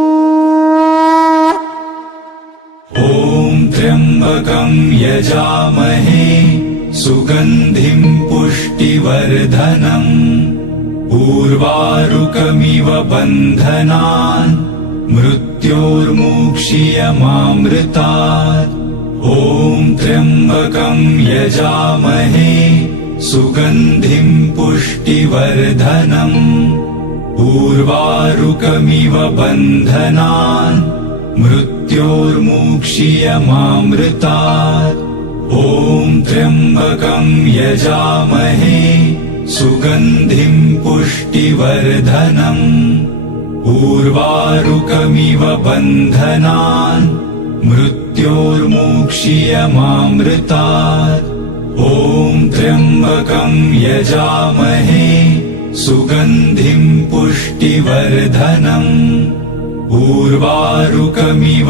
ॐ त्र्यम्बकं यजामहे सुगन्धिं पुष्टिवर्धनम् उर्वारुकमिव बन्धनान् मृत्योर्मुक्षीयमामृतात्। ॐ त्र्यम्बकं यजामहे सुगन्धिं पुष्टिवर्धनम् उर्वारुकमिव बन्धनान् मृत्योर्मुक्षीयमामृतात्। ॐ त्र्यम्बकं यजामहे सुगन्धिं पुष्टिवर्धनम् उर्वारुकमिव बन्धनान् मृत्योर्मुक्षीयमामृतात्। ॐ त्र्यम्बकं यजामहे सुगन्धिं पुष्टिवर्धनम् उर्वारुकमिव